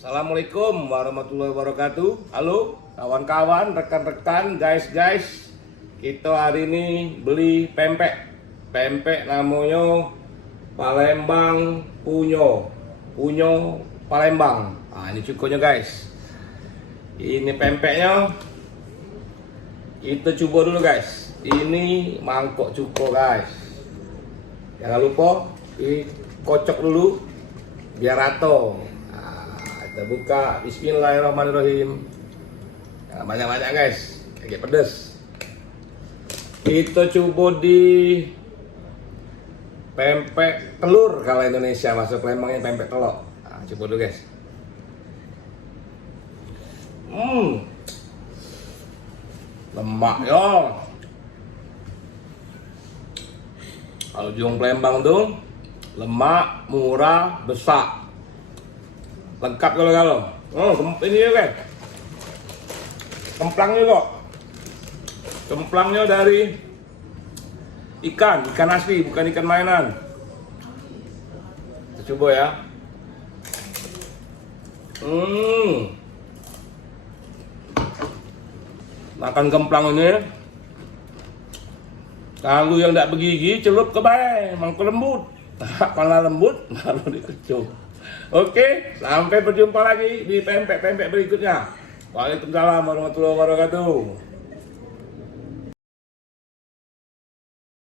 Assalamualaikum warahmatullahi wabarakatuh. Halo kawan-kawan, rekan-rekan, guys. Kita hari ini beli pempek. Pempek namanya Palembang Punyo Palembang. Nah, ini cukonya guys. Ini pempeknya. Kita coba dulu guys. Ini mangkok cuko guys. Jangan lupa dikocok dulu biar rata. Kita buka, bismillahirrahmanirrahim. Nah, banyak-banyak guys, kayak pedes. Kita coba di pempek telur, kalau Indonesia masuk Palembangnya pempek telur. Nah, coba dulu guys. Lemak ya. Kalau di Palembang tuh lemak, murah, besar. Lengkap kalau ini ya guys, kemplangnya kok, kemplangnya dari ikan asli, bukan ikan mainan. Kita coba ya. Makan kemplang ini, kalau yang tidak bergigi celup ke bae, mangkuk lembut. Kalau lembut baru dikecup. Oke, sampai berjumpa lagi di pempek-pempek berikutnya. Waalaikumsalam warahmatullahi wabarakatuh.